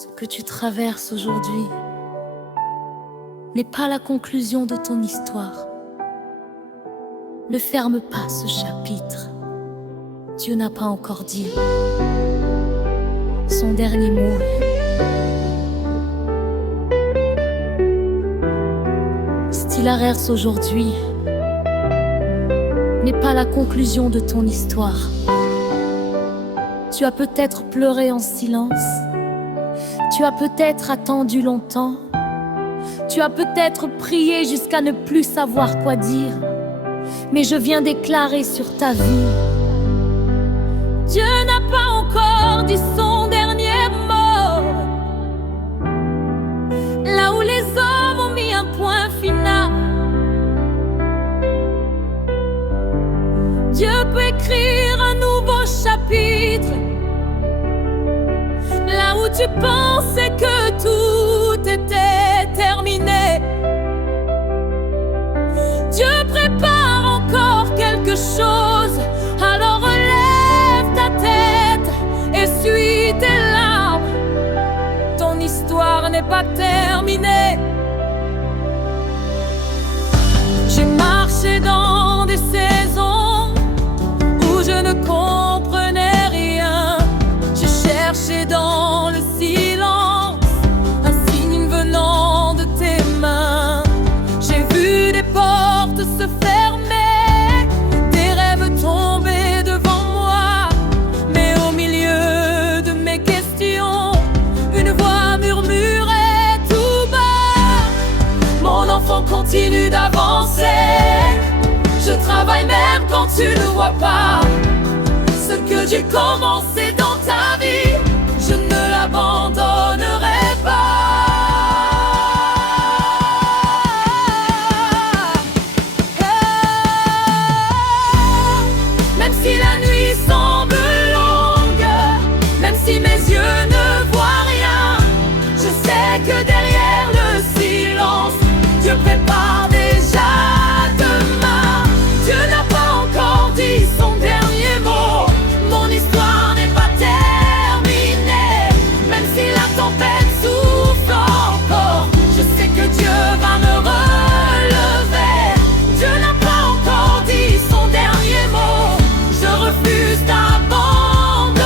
Ce que tu traverses aujourd'hui n'est pas la conclusion de ton histoire. Ne ferme pas ce chapitre. Dieu n'a pas encore dit son dernier mot. Ce qui traverse aujourd'hui n'est pas la conclusion de ton histoire. Tu as peut-être pleuré en silence. Tu as peut-être attendu longtemps. Tu as peut-être prié jusqu'à ne plus savoir quoi dire. Mais je viens déclarer sur ta vie: Dieu n'a pas encore dit son dernier mot. Là où les hommes ont mis un point final, Dieu peut écrire un nouveau chapitre. Là où tu pensais que tout était terminé, Dieu prépare encore quelque chose. Alors relève ta tête, essuie tes larmes. Ton histoire n'est pas terminée. J'ai marché dans des saisons où je ne comprenais rien. J'ai cherché dans le silence un signe venant de tes mains. J'ai vu des portes se fermer, des rêves tomber devant moi. Mais au milieu de mes questions, une voix murmurait tout bas: mon enfant, continue d'avancer. Je travaille même quand tu ne vois pas. Ce que j'ai commencé dans ta vie, je ne l'abandonnerai pas. Même si la nuit semble longue, même si mes yeux ne voient rien, je sais que derrière le silence, Dieu prépare déjà demain. Dieu n'a pas encore dit son dernier mot. Mon histoire n'est pas terminée. Même si la tempête souffle encore, je sais que Dieu va me relever. Dieu n'a pas encore dit son dernier mot. Je refuse d'abandonner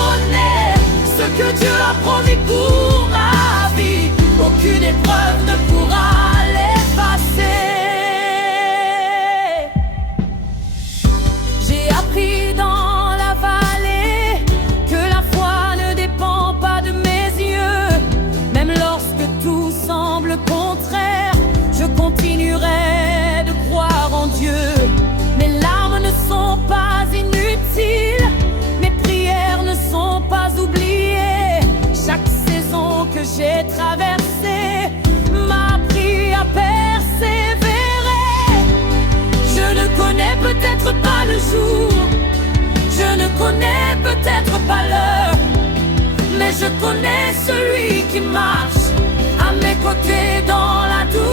ce que Dieu a promis pour ma vie. Aucune épreuve ne pourra l'effacer. J'ai appris dans la vallée que la foi ne dépend pas de mes yeux. Même lorsque tout semble contraire, je continuerai de croire en Dieu. Mes larmes ne sont pas inutiles, mes prières ne sont pas oubliées. Chaque saison que j'ai traversée m'a appris à persévérer. Je ne connais peut-être pas le jour, je ne connais peut-être pas l'heure, mais je connais celui qui marche à mes côtés dans la douleur.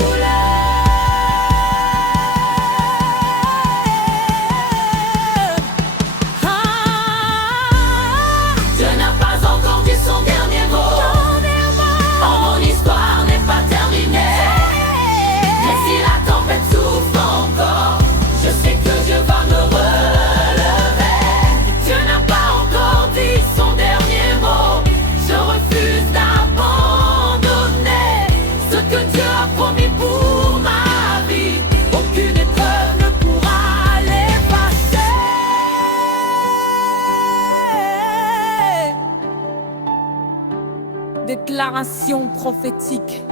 Dieu n'a pas encore dit son dernier mot. Oh, mon histoire n'est pas terminée. Mais si la tempête souffle encore, je sais que Dieu va me relever. Dieu n'a pas encore dit son dernier mot. Je refuse d'abandonner ce que Dieu a promis pour ma vie. Aucune épreuve ne pourra l'effacer. Déclaration prophétique.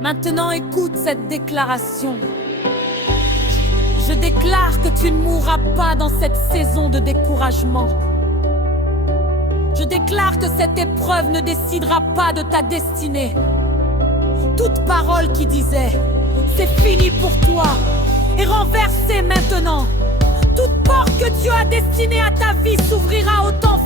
Maintenant écoute cette déclaration. Je déclare que tu ne mourras pas dans cette saison de découragement. Je déclare que cette épreuve ne décidera pas de ta destinée. Toute parole qui disait « c'est fini pour toi » est renversée maintenant. Toute porte que Dieu a destinée à ta vie s'ouvrira autant